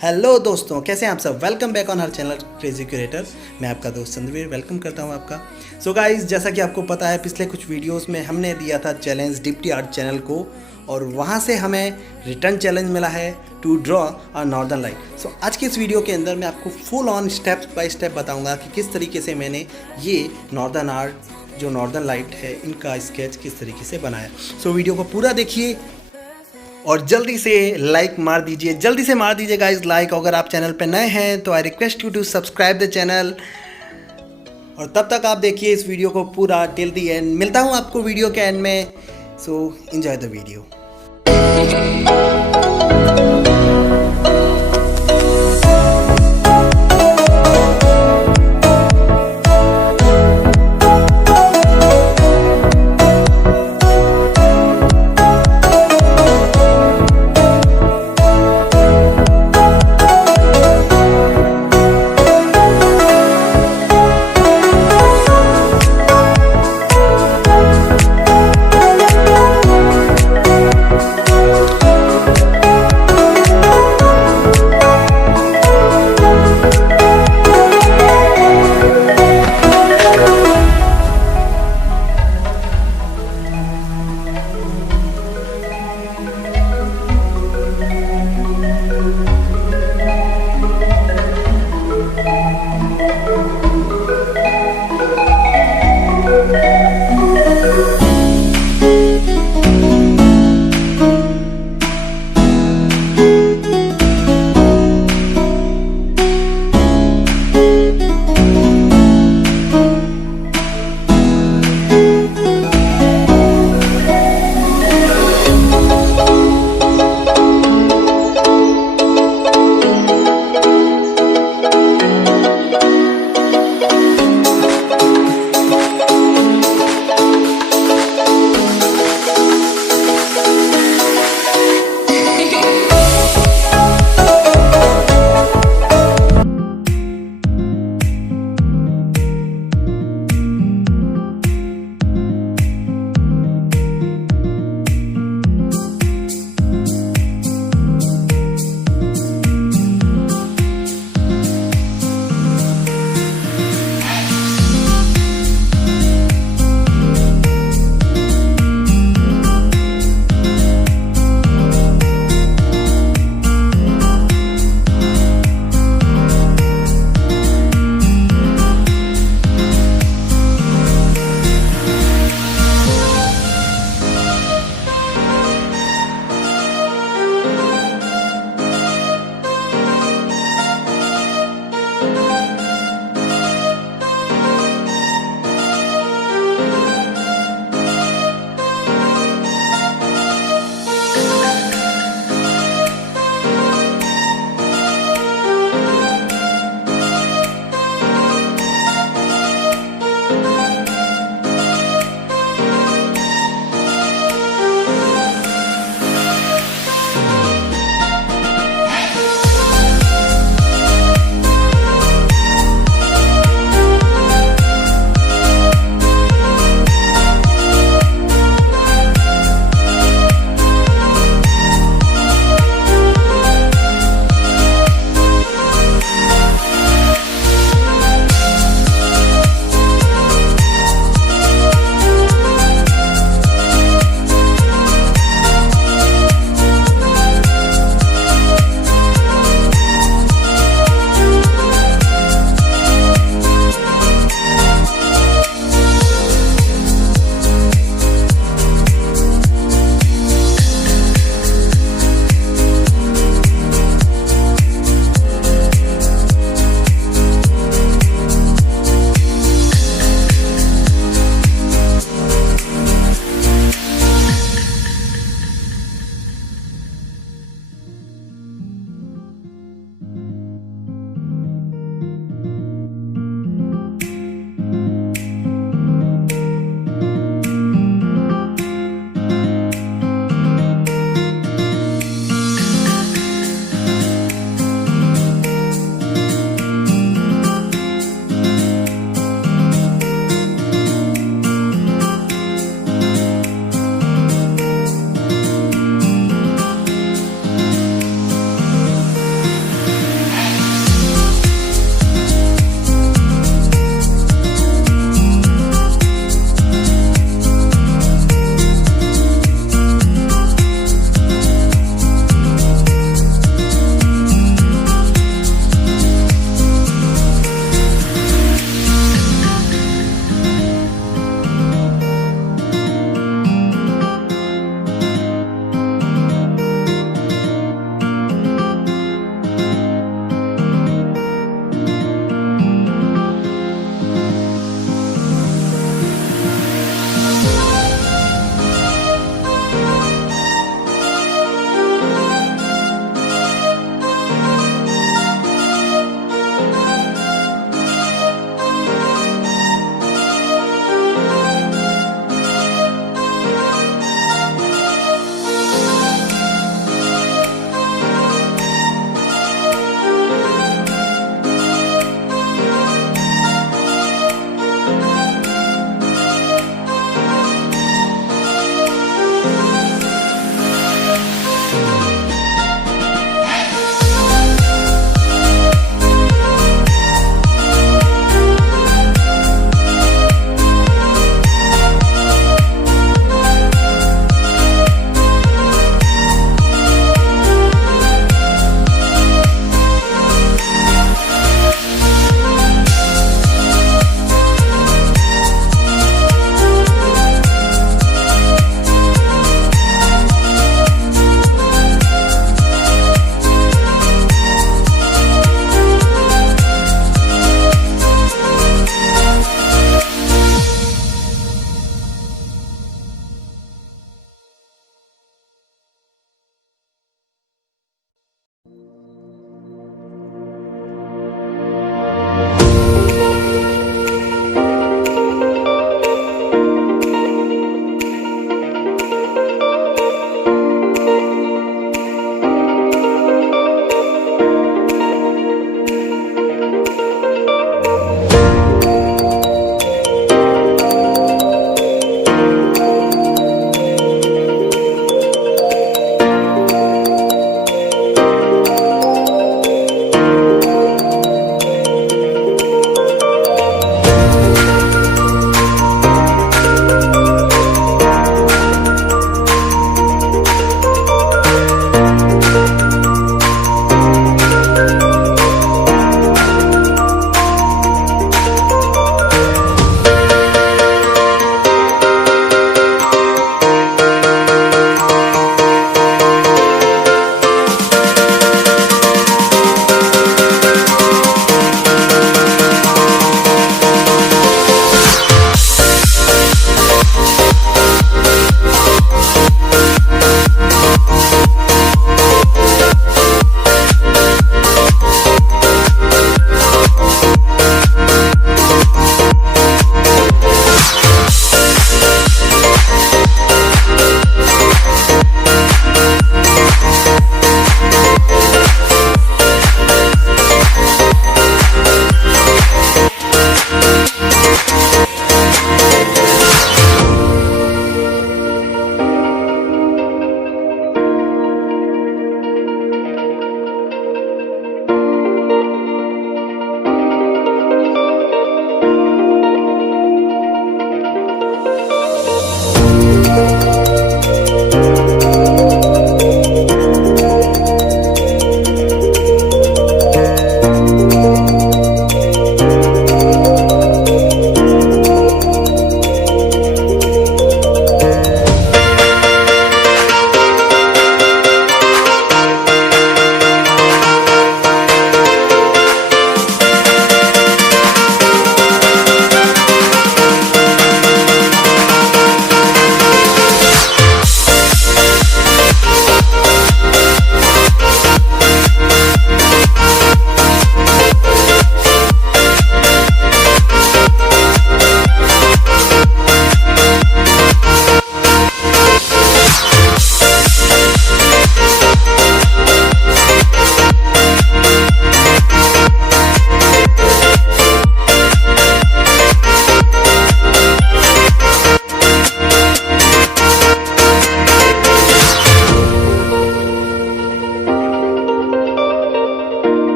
Hello दोस्तों, कैसे हैं आप सब। Welcome back on her channel crazy curator. मैं आपका दोस्त चंद्रवीर वेलकम करता हूं आपका। सो गाइस, जैसा कि आपको पता है पिछले कुछ वीडियोस में हमने दिया था चैलेंज डिप्टी आर्ट चैनल को, और वहां से हमें रिटर्न चैलेंज मिला है to draw a northern light. सो आज की इस वीडियो के अंदर मैं आपको full on step by step बताऊँगा कि किस तरीके से मैंने ये नॉर्दर्न आर्ट जो नॉर्दर्न लाइट है इनका स्केच किस तरीके से बनाया। सो वीडियो को पूरा देखिए और जल्दी से लाइक मार दीजिए, जल्दी से मार दीजिए गाइस लाइक। अगर आप चैनल पे नए हैं तो I request you to subscribe the channel, और तब तक आप देखिए इस वीडियो को पूरा टिल दी एंड। मिलता हूँ आपको वीडियो के एंड में। So enjoy the video.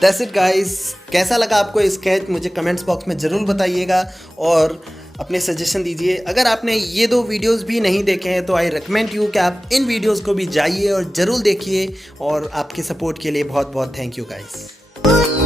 That's it guys, कैसा लगा आपको ये स्केच मुझे कमेंट्स बॉक्स में ज़रूर बताइएगा और अपने सजेशन दीजिए। अगर आपने ये 2 वीडियोस भी नहीं देखे हैं तो आई रिकमेंड यू कि आप इन वीडियोस को भी जाइए और ज़रूर देखिए। और आपके सपोर्ट के लिए बहुत बहुत थैंक यू गाइस।